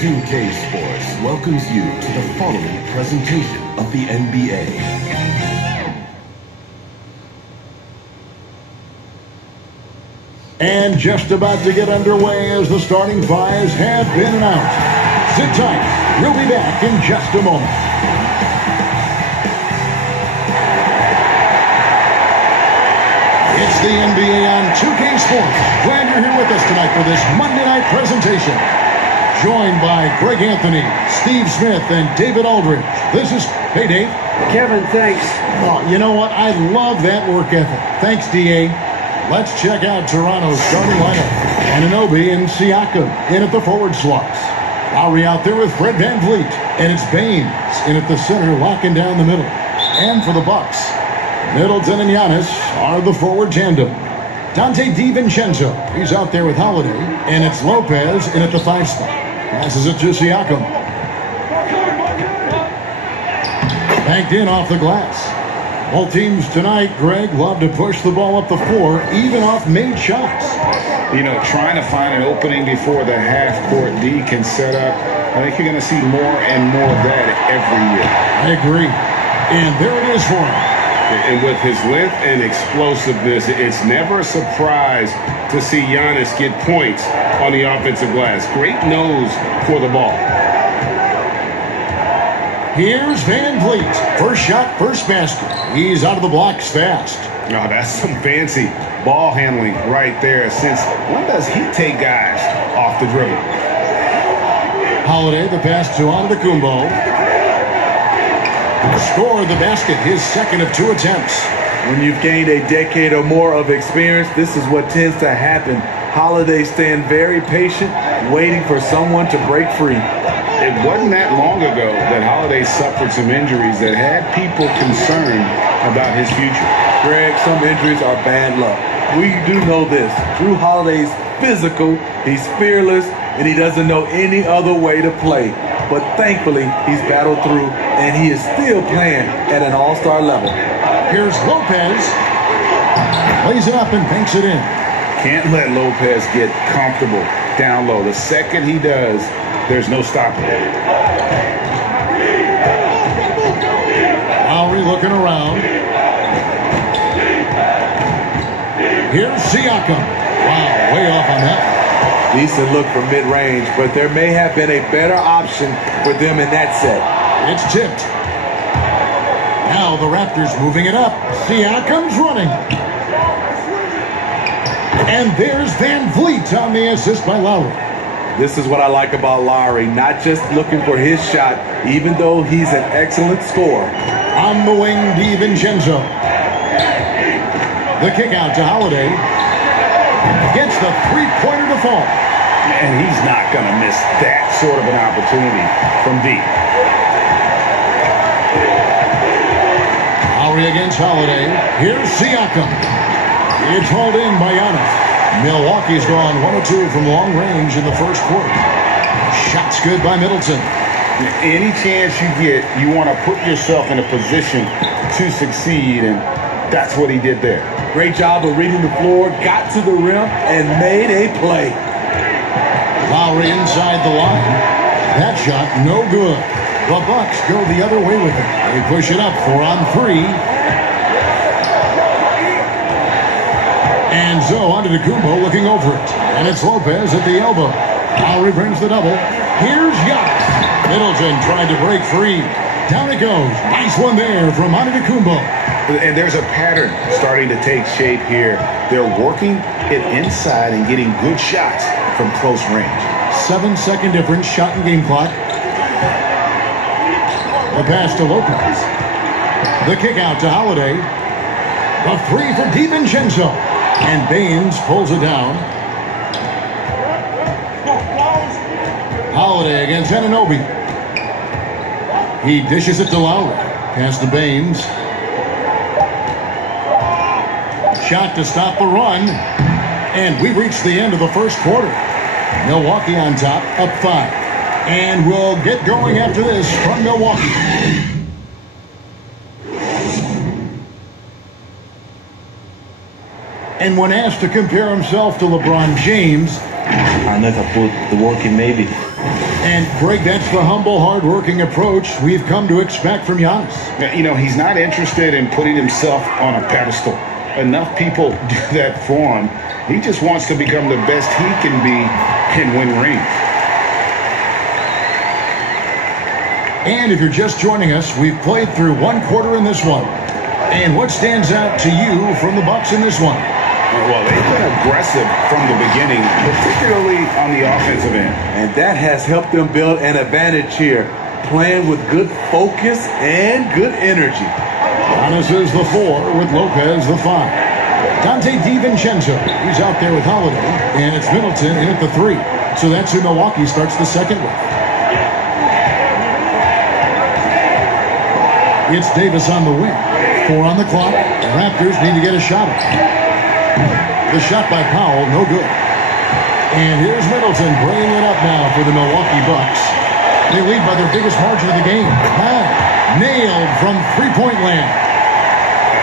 2K Sports welcomes you to the following presentation of the NBA. And just about to get underway as the starting fives have been announced. Sit tight. We'll be back in just a moment. It's the NBA on 2K Sports. Glad you're here with us tonight for this Monday night presentation. Joined by Greg Anthony, Steve Smith, and David Aldridge. This is... Hey, Dave. Kevin, thanks. Oh, you know what? I love that work ethic. Thanks, D.A. Let's check out Toronto's starting lineup. Anunoby and Siakam in at the forward slots. Lowry out there with Fred VanVleet. And it's Baines in at the center, locking down the middle. And for the Bucks, Middleton and Giannis are the forward tandem. Dante DiVincenzo, he's out there with Holiday. And it's Lopez in at the 5 spot. Passes it to Siakam. Banked in off the glass. Both teams tonight, Greg, love to push the ball up the floor, even off made shots. You know, trying to find an opening before the half-court D can set up. I think you're going to see more and more of that every year. I agree. And there it is for him. And with his length and explosiveness, it's never a surprise to see Giannis get points on the offensive glass. Great nose for the ball. Here's VanVleet. First shot, first basket. He's out of the blocks fast. Oh, that's some fancy ball handling right there. Since when does he take guys off the dribble? Holiday, the pass to Antetokounmpo. Scored the basket, his second of 2 attempts. When you've gained a decade or more of experience, this is what tends to happen. Holiday staying very patient, waiting for someone to break free. It wasn't that long ago that Holiday suffered some injuries that had people concerned about his future. Greg, some injuries are bad luck. We do know this. Drew Holiday's physical, he's fearless, and he doesn't know any other way to play. But thankfully, he's battled through, and he is still playing at an all-star level. Here's Lopez. Lays it up and banks it in. Can't let Lopez get comfortable down low. The second he does, there's no stopping it. Lowry looking around. Here's Siakam. Wow, way off on that. Decent look from mid-range, but there may have been a better option for them in that set. It's tipped. Now the Raptors moving it up. Siakam's running. And there's VanVleet on the assist by Lowry. This is what I like about Lowry, not just looking for his shot, even though he's an excellent scorer. On the wing, DiVincenzo. The kick out to Holiday. Gets the three-pointer to fall. And he's not going to miss that sort of an opportunity from deep. Lowry against Holiday. Here's Siakam. It's hauled in by Giannis. Milwaukee's gone 1 of 2 from long range in the first quarter. Shots good by Middleton. Any chance you get, you want to put yourself in a position to succeed, and that's what he did there. Great job of reading the floor, got to the rim, and made a play. Lowry inside the line. That shot, no good. The Bucks go the other way with it. They push it up 4 on 3. And so Antetokounmpo looking over it. And it's Lopez at the elbow. Lowry brings the double. Here's Giannis. Middleton tried to break free. Down it goes. Nice one there from Antetokounmpo. And there's a pattern starting to take shape here. They're working it inside and getting good shots from close range. 7-second difference, shot and game clock. The pass to Lopez. The kick out to Holiday. The 3 for DiVincenzo. And Baines pulls it down. Holiday against Anunoby. He dishes it to Lowry. Pass to Baines. Shot to stop the run. And we've reached the end of the first quarter. Milwaukee on top, up 5. And we'll get going after this from Milwaukee. And when asked to compare himself to LeBron James, I never put the work in maybe. And, Greg, that's the humble, hard-working approach we've come to expect from Giannis. You know, he's not interested in putting himself on a pedestal. Enough people do that for him. He just wants to become the best he can be and win rings. And if you're just joining us, we've played through one quarter in this one. And what stands out to you from the Bucks in this one? Well, they've been aggressive from the beginning, particularly on the offensive end. And that has helped them build an advantage here, playing with good focus and good energy. Giannis is the 4 with Lopez the 5. Dante DiVincenzo, he's out there with Holiday. And it's Middleton in at the 3. So that's who Milwaukee starts the second with. It's Davis on the wing. 4 on the clock. The Raptors need to get a shot at. The shot by Powell, no good. And here's Middleton bringing it up now for the Milwaukee Bucks. They lead by their biggest margin of the game. Powell nailed from three-point land.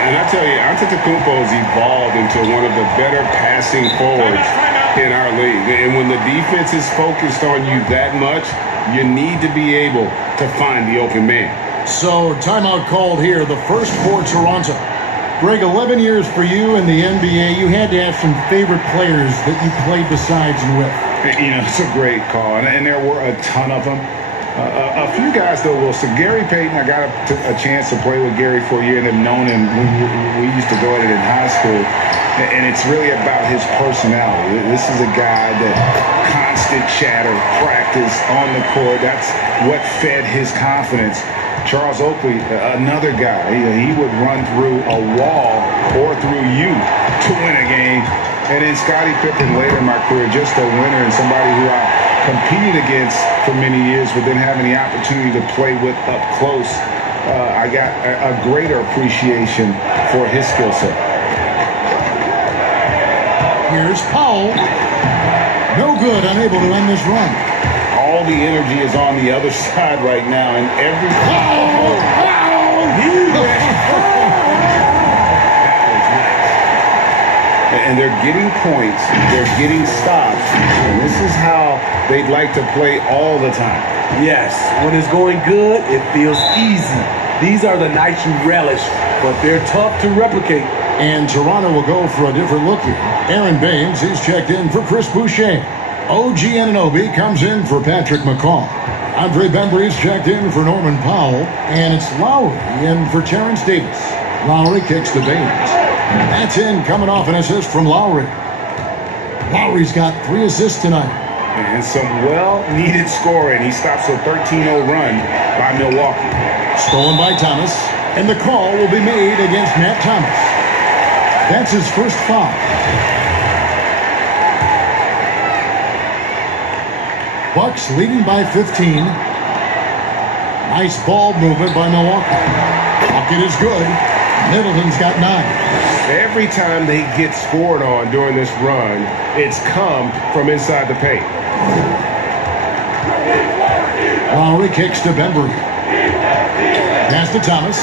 And I tell you, Antetokounmpo has evolved into one of the better passing forwards in our league. And when the defense is focused on you that much, you need to be able to find the open man. So, timeout called here, the first for Toronto. Greg, 11 years for you in the NBA. You had to have some favorite players that you played besides and with. You know, it's a great call, and there were a ton of them. A few guys, though, so Gary Payton, I got a chance to play with Gary for a year and have known him. We used to go at it in high school, and it's really about his personality. This is a guy that constant chatter, practice on the court. That's what fed his confidence. Charles Oakley, another guy, he would run through a wall or through you to win a game. And then Scottie Pippen later in my career, just a winner and somebody who I competed against for many years, but then having the opportunity to play with up close, I got a greater appreciation for his skill set. Here's Powell. No good, unable to end this run. All the energy is on the other side right now, and every and they're getting points, they're getting stops, and this is how they'd like to play all the time. Yes, when it's going good, it feels easy. These are the nights you relish, but they're tough to replicate. And Toronto will go for a different look here. Aaron Baines, he's checked in for Chris Boucher. OG Anunoby comes in for Patrick McCaw. Andre Bembry's checked in for Norman Powell. And it's Lowry in for Terrence Davis. Lowry kicks to Baines. That's in, coming off an assist from Lowry. Lowry's got 3 assists tonight. And some well-needed scoring. He stops a 13-0 run by Milwaukee. Stolen by Thomas. And the call will be made against Matt Thomas. That's his first foul. Bucks leading by 15. Nice ball movement by Milwaukee. Bucket is good. Middleton's got 9. Every time they get scored on during this run, it's come from inside the paint. Lowry kicks to Bembry. Pass to Thomas.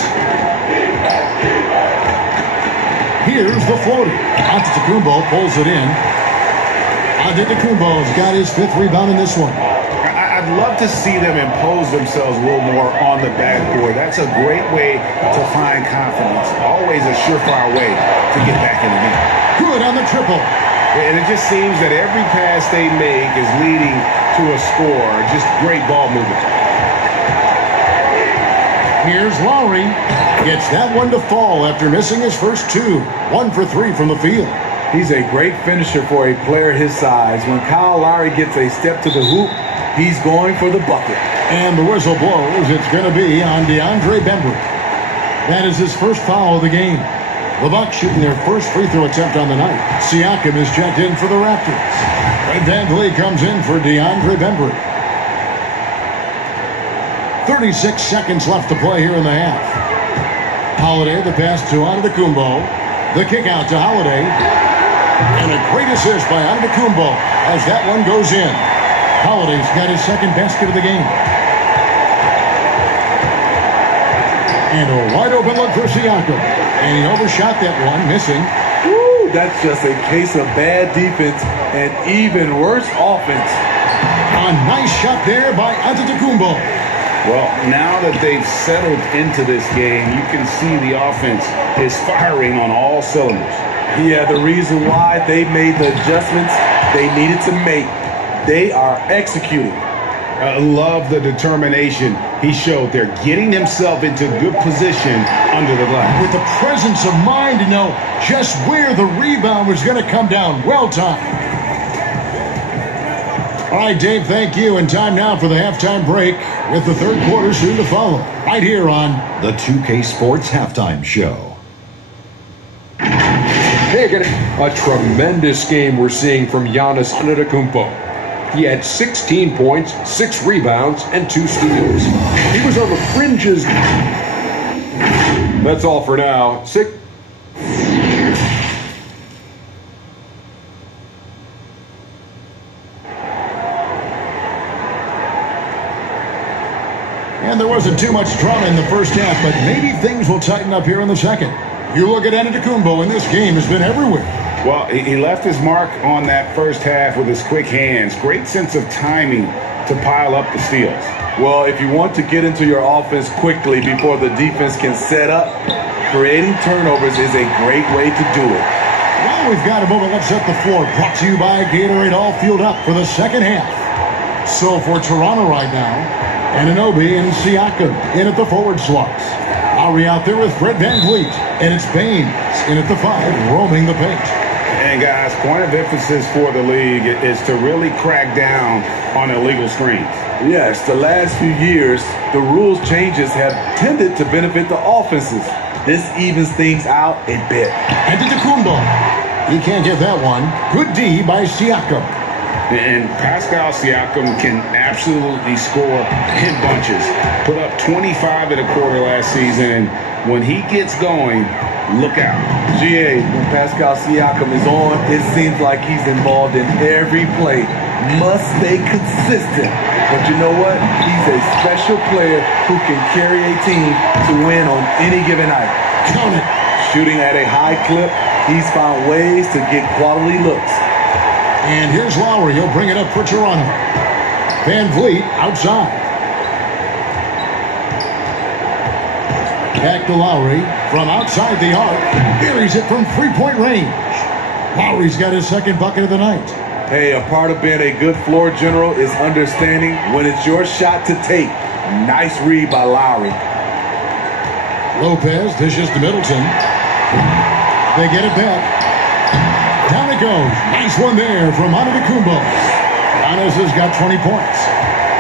Here's the floater. Antetokounmpo pulls it in. Antetokounmpo's got his 5th rebound in this one. I'd love to see them impose themselves a little more on the backboard. That's a great way to find confidence. Always a surefire way to get back in the game. Good on the triple. And it just seems that every pass they make is leading to a score. Just great ball movement. Here's Lowry. Gets that one to fall after missing his first 2. 1 for 3 from the field. He's a great finisher for a player his size. When Kyle Lowry gets a step to the hoop, he's going for the bucket. And the whistle blows. It's going to be on DeAndre Bembry. That is his first foul of the game. The Bucks shooting their first free throw attempt on the night. Siakam is checked in for the Raptors. Fred VanVleet comes in for DeAndre Bembry. 36 seconds left to play here in the half. Holiday, the pass to Antetokounmpo. The kick out to Holiday. And a great assist by Antetokounmpo as that one goes in. Holiday's got his 2nd basket of the game. And a wide open look for Siakam. And he overshot that one, missing. Woo, that's just a case of bad defense and even worse offense. A nice shot there by Antetokounmpo. Well, now that they've settled into this game, you can see the offense is firing on all cylinders. Yeah, the reason why they made the adjustments they needed to make, they are executing. I love the determination he showed there, getting himself into good position under the glass. With the presence of mind to know just where the rebound was going to come down. Well timed. All right, Dave, thank you. And time now for the halftime break with the third quarter soon to follow. Right here on The 2K Sports Halftime Show. Hey, again, a tremendous game we're seeing from Giannis Antetokounmpo. He had 16 points, 6 rebounds, and 2 steals. He was on the fringes. That's all for now. And there wasn't too much drama in the first half, but maybe things will tighten up here in the second. You look at Antetokounmpo, and this game has been everywhere. Well, he left his mark on that first half with his quick hands. Great sense of timing to pile up the steals. Well, if you want to get into your offense quickly before the defense can set up, creating turnovers is a great way to do it. Well, we've got a moment. Let's set the floor. Brought to you by Gatorade, all fueled up for the second half. So for Toronto right now, Anunoby and Siakam in at the forward slots. Lowry out there with Fred VanVleet, and it's Baines in at the 5, roaming the paint. And guys, point of emphasis for the league is to really crack down on illegal screens. Yes, the last few years, the rules changes have tended to benefit the offenses. This evens things out a bit. Antetokounmpo. He can't get that one. Good D by Siakam. And Pascal Siakam can absolutely score in bunches. Put up 25 in a quarter last season, and when he gets going, look out. GA, when Pascal Siakam is on, it seems like he's involved in every play. Must stay consistent. But you know what? He's a special player who can carry a team to win on any given night. Count it. Shooting at a high clip, he's found ways to get quality looks. And here's Lowry. He'll bring it up for Toronto. VanVleet outside. Back to Lowry from outside the arc. Buries it from three-point range. Lowry's got his second bucket of the night. Hey, a part of being a good floor general is understanding when it's your shot to take. Nice read by Lowry. Lopez dishes to Middleton. They get it back. Down it goes. Nice one there from Antetokounmpo. Giannis has got 20 points.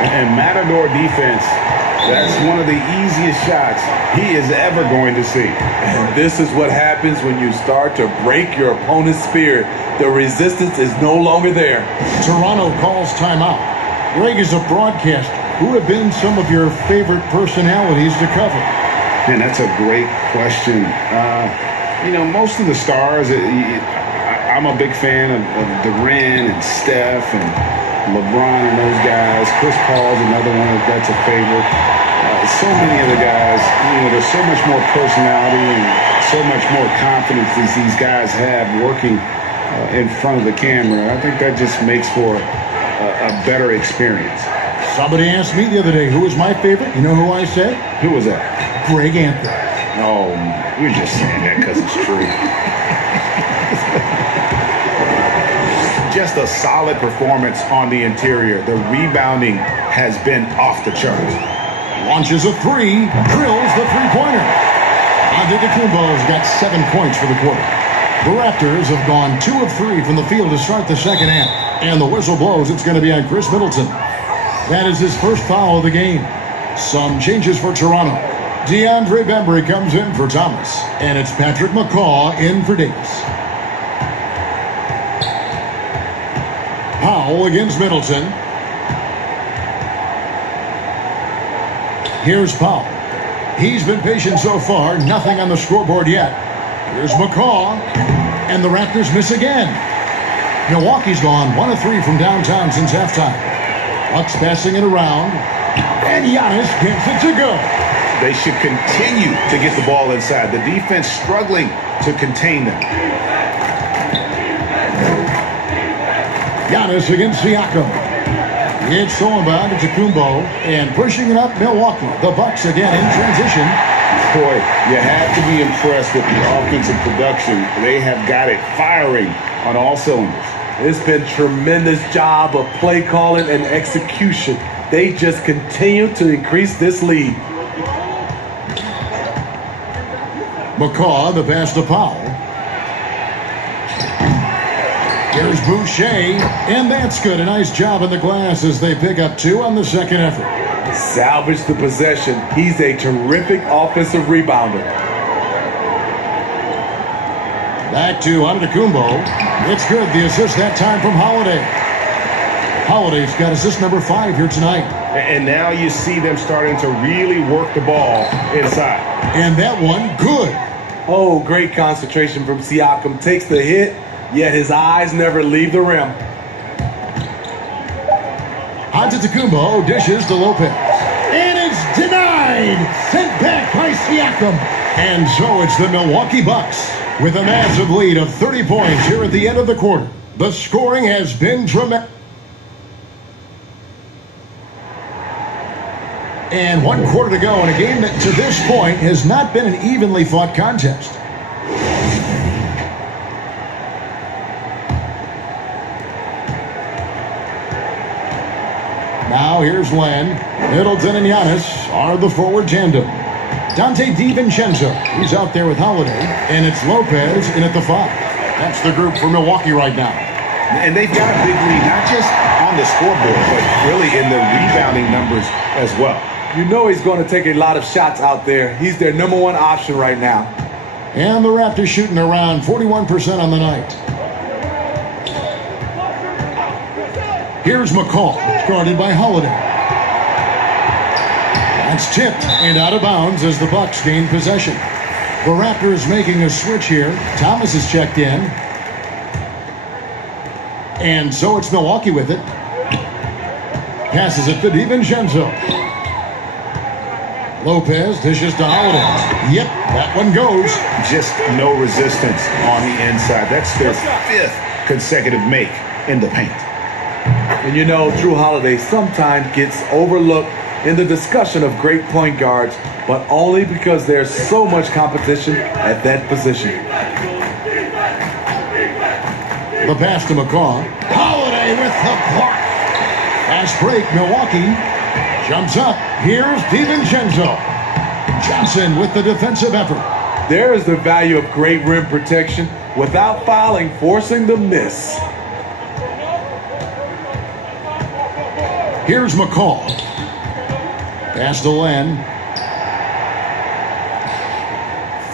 And Matador defense, that's one of the easiest shots he is ever going to see. And this is what happens when you start to break your opponent's spirit. The resistance is no longer there. Toronto calls timeout. Greg, is a broadcaster, who have been some of your favorite personalities to cover? Man, that's a great question. Most of the stars, I'm a big fan of Durant and Steph and LeBron and those guys. Chris Paul's another one that's a favorite. So many of the guys, there's so much more personality and so much more confidence as these guys have working in front of the camera. I think that just makes for a better experience. Somebody asked me the other day, who was my favorite? You know who I said? Who was that? Greg Anthony. Oh, you're just saying that because it's true. Just a solid performance on the interior. The rebounding has been off the charts. Launches a three, drills the three-pointer. Antetokounmpo's got 7 points for the quarter. The Raptors have gone 2 of 3 from the field to start the second half. And the whistle blows. It's going to be on Chris Middleton. That is his first foul of the game. Some changes for Toronto. DeAndre Bembry comes in for Thomas. And it's Patrick McCaw in for Davis. Powell against Middleton. Here's Powell. He's been patient so far. Nothing on the scoreboard yet. Here's McCaw. And the Raptors miss again. Milwaukee's gone 1 of 3 from downtown since halftime. Bucks passing it around. And Giannis gets it to go. They should continue to get the ball inside. The defense struggling to contain them. Giannis against Siakam. It's going by Antetokounmpo and pushing it up Milwaukee. The Bucks again in transition. Boy, you have to be impressed with the offensive production. They have got it firing on all cylinders. It's been tremendous job of play calling and execution. They just continue to increase this lead. McCaw, the pass to Powell. Here's Boucher, and that's good. A nice job in the glass as they pick up 2 on the second effort. Salvage the possession. He's a terrific offensive rebounder. Back to Antetokounmpo. It's good. The assist that time from Holiday. Holiday's got assist number 5 here tonight. And now you see them starting to really work the ball inside. And that one, good. Oh, great concentration from Siakam. Takes the hit, yet his eyes never leave the rim. Antetokounmpo dishes to Lopez. And it's denied. Sent back by Siakam. And so it's the Milwaukee Bucks with a massive lead of 30 points here at the end of the quarter. The scoring has been tremendous. And 1 quarter to go in a game that to this point has not been an evenly fought contest. Now here's Len. Middleton and Giannis are the forward tandem. Dante DiVincenzo, he's out there with Holiday. And it's Lopez in at the 5. That's the group for Milwaukee right now. And they've got a big lead, not just on the scoreboard, but really in the rebounding numbers as well. You know he's going to take a lot of shots out there. He's their number 1 option right now. And the Raptors shooting around 41% on the night. Here's McCall, guarded by Holiday. That's tipped and out of bounds as the Bucks gain possession. The Raptors making a switch here. Thomas is checked in. And so it's Milwaukee with it. Passes it to DiVincenzo. Lopez dishes to Holiday. Yep, that one goes. Just no resistance on the inside. That's their 5th consecutive make in the paint. And you know, Drew Holiday sometimes gets overlooked in the discussion of great point guards, but only because there's so much competition at that position. The pass to McCaw. Holiday with the block. Fast break, Milwaukee. Jumps up. Here's DiVincenzo. Johnson with the defensive effort. There is the value of great rim protection without fouling, forcing the miss. Here's McCall. Pass to Len.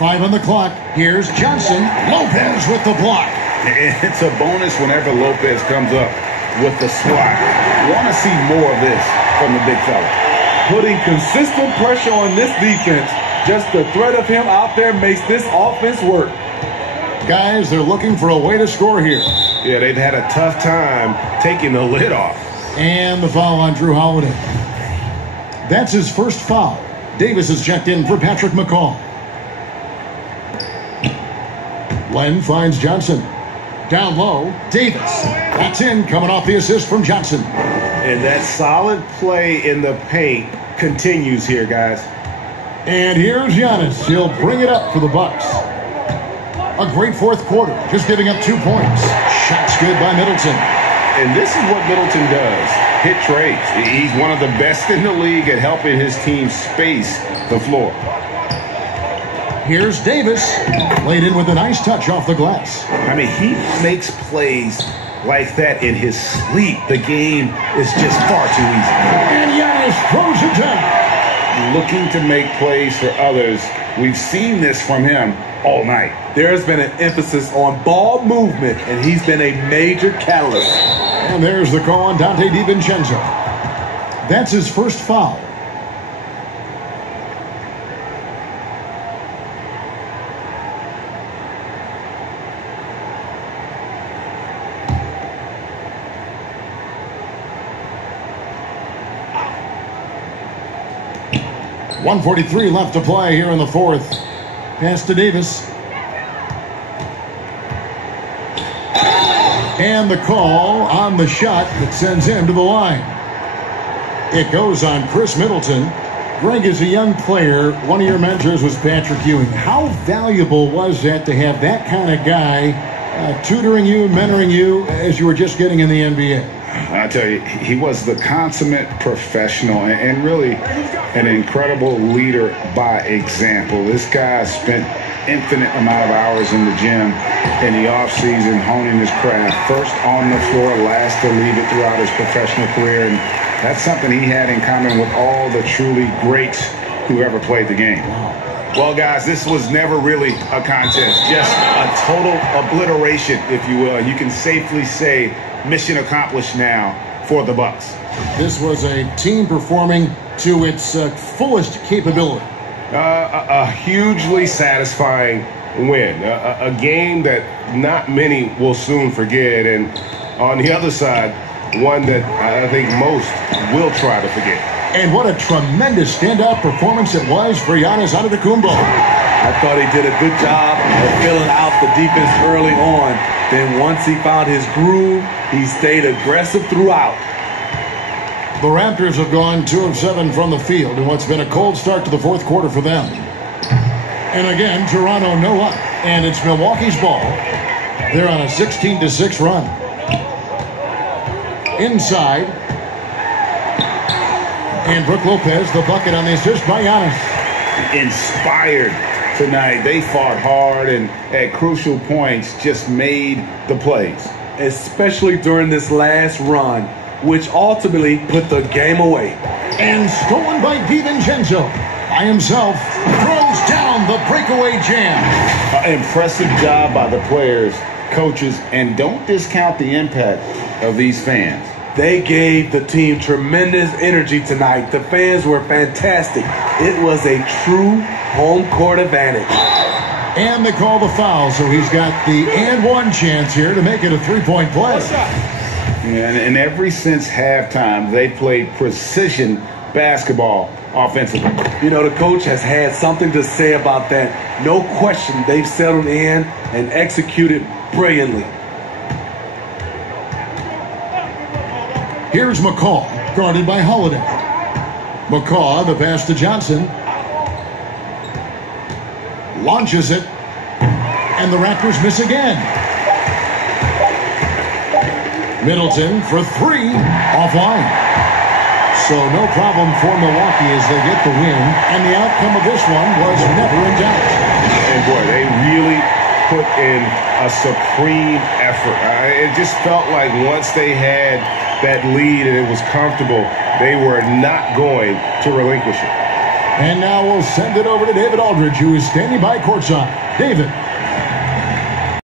5 on the clock. Here's Johnson. Lopez with the block. It's a bonus whenever Lopez comes up with the swat. Want to see more of this from the big fella. Putting consistent pressure on this defense. Just the threat of him out there makes this offense work. Guys, they're looking for a way to score here. Yeah, they've had a tough time taking the lid off. And the foul on Drew Holiday. That's his first foul. Davis is checked in for Patrick McCaw. Len finds Johnson. Down low, Davis. That's in, coming off the assist from Johnson. And that solid play in the paint continues here, guys. And here's Giannis. He'll bring it up for the Bucks. A great 4th quarter, just giving up 2 points. Shots good by Middleton. And this is what Middleton does. Hit trades. He's one of the best in the league at helping his team space the floor. Here's Davis. Laid in with a nice touch off the glass. I mean, he makes plays like that in his sleep. The game is just far too easy. And Giannis throws it down. Looking to make plays for others. We've seen this from him all night. There has been an emphasis on ball movement, and he's been a major catalyst. And there's the call on Dante DiVincenzo. That's his first foul. .143 left to play here in the 4th. Pass to Davis. And the call on the shot that sends him to the line. It goes on Chris Middleton. Greg, as a young player, one of your mentors was Patrick Ewing. How valuable was that to have that kind of guy tutoring you, mentoring you as you were just getting in the NBA? I tell you, he was the consummate professional and really an incredible leader by example. This guy spent infinite amount of hours in the gym in the offseason honing his craft, first on the floor, last to leave it throughout his professional career. And that's something he had in common with all the truly greats who ever played the game. Well, guys, this was never really a contest, just a total obliteration, if you will. And you can safely say mission accomplished now for the Bucks. This was a team performing to its fullest capability. A hugely satisfying win, a game that not many will soon forget, and on the other side, one that I think most will try to forget. And what a tremendous standout performance it was for Giannis Antetokounmpo. I thought he did a good job of filling out the defense early on. Then once he found his groove, he stayed aggressive throughout. The Raptors have gone 2 of 7 from the field in what's been a cold start to the fourth quarter for them. And again, Toronto no luck. And it's Milwaukee's ball. They're on a 16-6 run. Inside. And Brook Lopez, the bucket on the assist by Giannis. Inspired tonight. They fought hard and at crucial points just made the plays. Especially during this last run, which ultimately put the game away. And stolen by DiVincenzo. By himself, throws down the breakaway jam. Impressive job by the players, coaches, and don't discount the impact of these fans. They gave the team tremendous energy tonight. The fans were fantastic. It was a true home court advantage. And they call the foul, so he's got the and one chance here to make it a three-point play. And ever since halftime, they played precision basketball offensively. You know, the coach has had something to say about that. No question, they've settled in and executed brilliantly. Here's McCaw, guarded by Holiday. McCaw, the pass to Johnson. Launches it. And the Raptors miss again. Middleton for 3, offline. So no problem for Milwaukee as they get the win. And the outcome of this one was never in doubt. And boy, they really put in a supreme effort. It just felt like once they had that lead and it was comfortable, they were not going to relinquish it. And now we'll send it over to David Aldridge, who is standing by courtside. David.